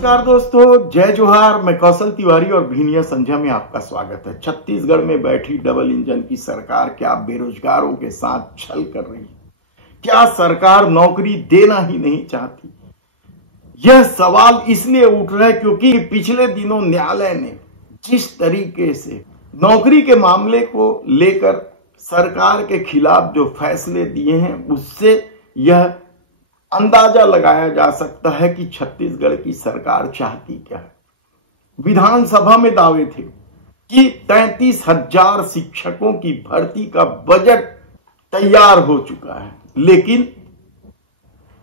नमस्कार दोस्तों, जय जोहार। मैं कौशल तिवारी और भीनिया संध्या में आपका स्वागत है। छत्तीसगढ़ में बैठी डबल इंजन की सरकार क्या बेरोजगारों के साथ छल कर रही है? क्या सरकार नौकरी देना ही नहीं चाहती? यह सवाल इसलिए उठ रहा है क्योंकि पिछले दिनों न्यायालय ने जिस तरीके से नौकरी के मामले को लेकर सरकार के खिलाफ जो फैसले दिए हैं, उससे यह अंदाजा लगाया जा सकता है कि छत्तीसगढ़ की सरकार चाहती क्या है। विधानसभा में दावे थे कि 33,000 शिक्षकों की भर्ती का बजट तैयार हो चुका है, लेकिन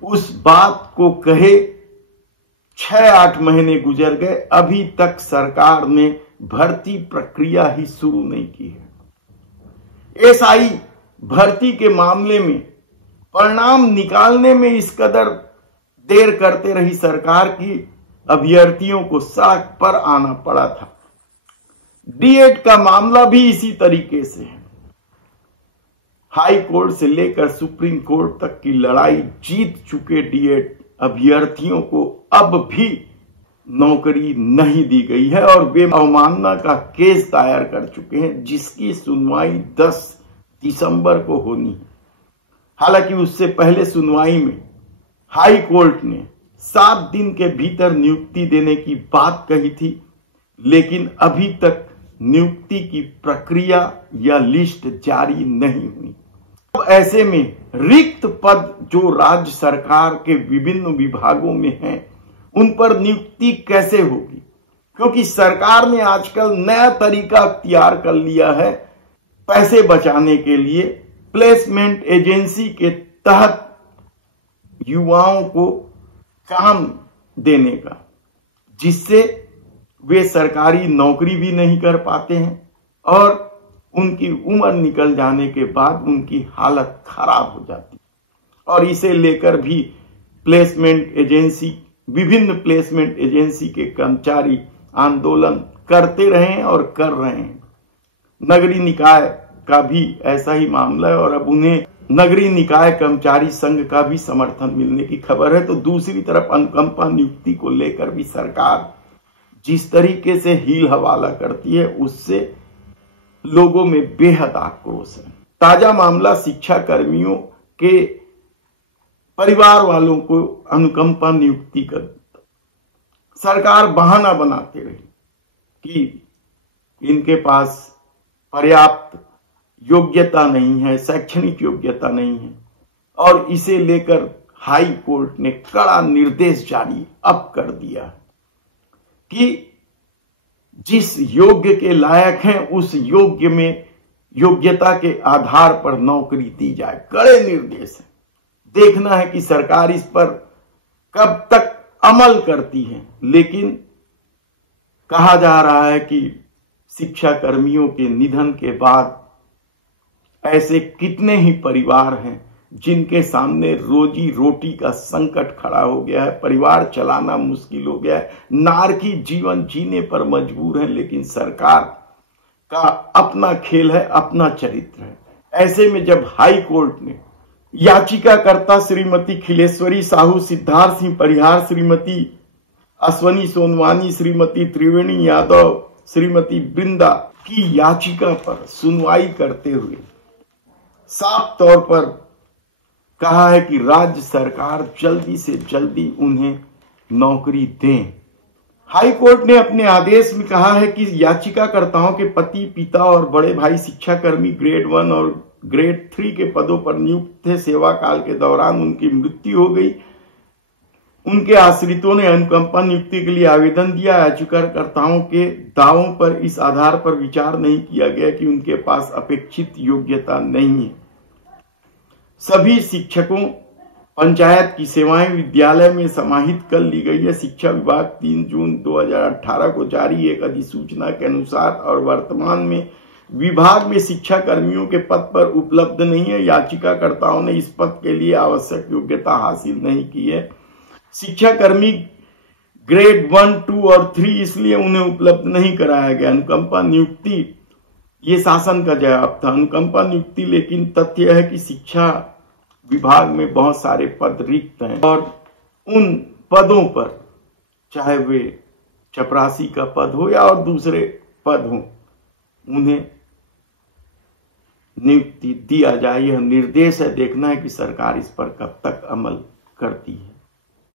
उस बात को कहे 6-8 महीने गुजर गए, अभी तक सरकार ने भर्ती प्रक्रिया ही शुरू नहीं की है। एसआई भर्ती के मामले में परिणाम निकालने में इस कदर देर करते रही सरकार की अभ्यर्थियों को सड़क पर आना पड़ा था। डीएड का मामला भी इसी तरीके से है। हाई कोर्ट से लेकर सुप्रीम कोर्ट तक की लड़ाई जीत चुके डीएड अभ्यर्थियों को अब भी नौकरी नहीं दी गई है और वे अवमानना का केस दायर कर चुके हैं, जिसकी सुनवाई 10 दिसंबर को होनी है। हालांकि उससे पहले सुनवाई में हाई कोर्ट ने 7 दिन के भीतर नियुक्ति देने की बात कही थी, लेकिन अभी तक नियुक्ति की प्रक्रिया या लिस्ट जारी नहीं हुई। तो ऐसे में रिक्त पद जो राज्य सरकार के विभिन्न विभागों में हैं, उन पर नियुक्ति कैसे होगी? क्योंकि सरकार ने आजकल नया तरीका अख्तियार कर लिया है पैसे बचाने के लिए, प्लेसमेंट एजेंसी के तहत युवाओं को काम देने का, जिससे वे सरकारी नौकरी भी नहीं कर पाते हैं और उनकी उम्र निकल जाने के बाद उनकी हालत खराब हो जाती है। और इसे लेकर भी विभिन्न प्लेसमेंट एजेंसी के कर्मचारी आंदोलन करते रहे हैं और कर रहे हैं। नगरीय निकाय का भी ऐसा ही मामला है और अब उन्हें नगरीय निकाय कर्मचारी संघ का भी समर्थन मिलने की खबर है। तो दूसरी तरफ अनुकंपा नियुक्ति को लेकर भी सरकार जिस तरीके से हील हवाला करती है, उससे लोगों में बेहद आक्रोश है। ताजा मामला शिक्षा कर्मियों के परिवार वालों को अनुकंपा नियुक्ति कर सरकार बहाना बनाते रही कि इनके पास पर्याप्त योग्यता नहीं है, शैक्षणिक योग्यता नहीं है, और इसे लेकर हाई कोर्ट ने कड़ा निर्देश जारी अब कर दिया कि जिस योग्य के लायक हैं उस योग्य में योग्यता के आधार पर नौकरी दी जाए। कड़े निर्देश है। देखना है कि सरकार इस पर कब तक अमल करती है। लेकिन कहा जा रहा है कि शिक्षा कर्मियों के निधन के बाद ऐसे कितने ही परिवार हैं जिनके सामने रोजी रोटी का संकट खड़ा हो गया है, परिवार चलाना मुश्किल हो गया है, नारकी जीवन जीने पर मजबूर है, लेकिन सरकार का अपना खेल है, अपना चरित्र है। ऐसे में जब हाई कोर्ट ने याचिकाकर्ता श्रीमती खिलेश्वरी साहू, सिद्धार्थ सिंह परिहार, श्रीमती अश्वनी सोनवानी, श्रीमती त्रिवेणी यादव, श्रीमती वृंदा की याचिका पर सुनवाई करते हुए साफ तौर पर कहा है कि राज्य सरकार जल्दी से जल्दी उन्हें नौकरी दें। हाई कोर्ट ने अपने आदेश में कहा है कि याचिकाकर्ताओं के पति, पिता और बड़े भाई शिक्षाकर्मी ग्रेड 1 और ग्रेड 3 के पदों पर नियुक्त थे। सेवा काल के दौरान उनकी मृत्यु हो गई। उनके आश्रितों ने अनुकंपा नियुक्ति के लिए आवेदन दिया। याचिकाकर्ताओं के दावों पर इस आधार पर विचार नहीं किया गया कि उनके पास अपेक्षित योग्यता नहीं है। सभी शिक्षकों पंचायत की सेवाएं विद्यालय में समाहित कर ली गई है। शिक्षा विभाग 3 जून 2018 को जारी एक अधिसूचना के अनुसार और वर्तमान में विभाग में शिक्षा कर्मियों के पद पर उपलब्ध नहीं है। याचिकाकर्ताओं ने इस पद के लिए आवश्यक योग्यता हासिल नहीं की है। शिक्षा कर्मी ग्रेड 1, 2 और 3 इसलिए उन्हें उपलब्ध नहीं कराया गया। अनुकंपा नियुक्ति ये शासन का जवाब था, अनुकंपा नियुक्ति। लेकिन तथ्य है कि शिक्षा विभाग में बहुत सारे पद रिक्त हैं और उन पदों पर चाहे वे चपरासी का पद हो या और दूसरे पद हो, उन्हें नियुक्ति दिया जाए। यह निर्देश है, देखना है कि सरकार इस पर कब तक अमल करती है।